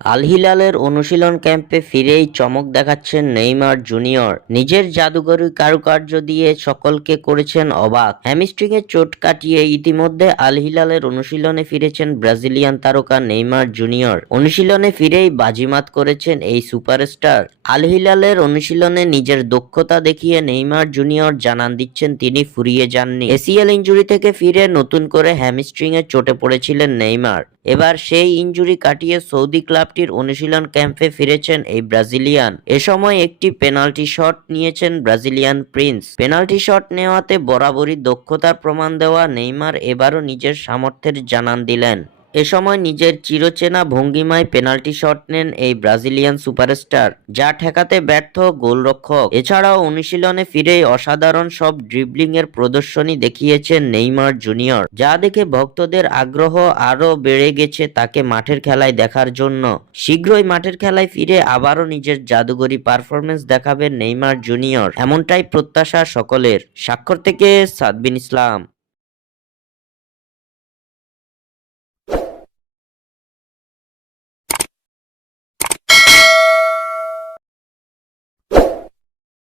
আল হিলালের অনুশীলন ক্যাম্পে ফিরেই চমক দেখাচ্ছেন নেইমার জুনিয়র। নিজের জাদুকরী কারুকার্য দিয়ে সকলকে করেছেন অবাক। হ্যামস্ট্রিংয়ে চোট কাটিয়ে ইতিমধ্যে আল হিলালের অনুশীলনে ফিরেছেন ব্রাজিলিয়ান তারকা নেইমার জুনিয়র। অনুশীলনে ফিরেই বাজিমাত করেছেন এই সুপারস্টার। আল হিলালের অনুশীলনে নিজের দক্ষতা দেখিয়ে নেইমার জুনিয়র জানান দিচ্ছেন তিনি ফুরিয়ে যাননি। এসিএল ইনজুরি থেকে ফিরে নতুন করে হ্যামস্ট্রিংয়ে চোটে পড়েছিলেন নেইমার। এবার সেই ইনজুরি কাটিয়ে সৌদি ক্লাবটির অনুশীলন ক্যাম্পে ফিরেছেন এই ব্রাজিলিয়ান। এ সময় একটি পেনাল্টি শট নিয়েছেন ব্রাজিলিয়ান প্রিন্স। পেনাল্টি শট নেওয়াতে বরাবরই দক্ষতার প্রমাণ দেওয়া নেইমার এবারও নিজের সামর্থ্যের জানান দিলেন। এ সময় নিজের চিরচেনা ভঙ্গিমায় পেনাল্টি শট নেন এই ব্রাজিলিয়ান সুপারস্টার, যা ঠেকাতে ব্যর্থ গোলরক্ষক। এছাড়াও অনুশীলনে ফিরেই অসাধারণ সব ড্রিবলিং এর প্রদর্শনী দেখিয়েছেন নেইমার জুনিয়র, যা দেখে ভক্তদের আগ্রহ আরও বেড়ে গেছে তাকে মাঠের খেলায় দেখার জন্য। শীঘ্রই মাঠের খেলায় ফিরে আবারও নিজের জাদুকরী পারফরমেন্স দেখাবেন নেইমার জুনিয়র, এমনটাই প্রত্যাশা সকলের। স্বাক্ষর থেকে সাদবিন ইসলাম।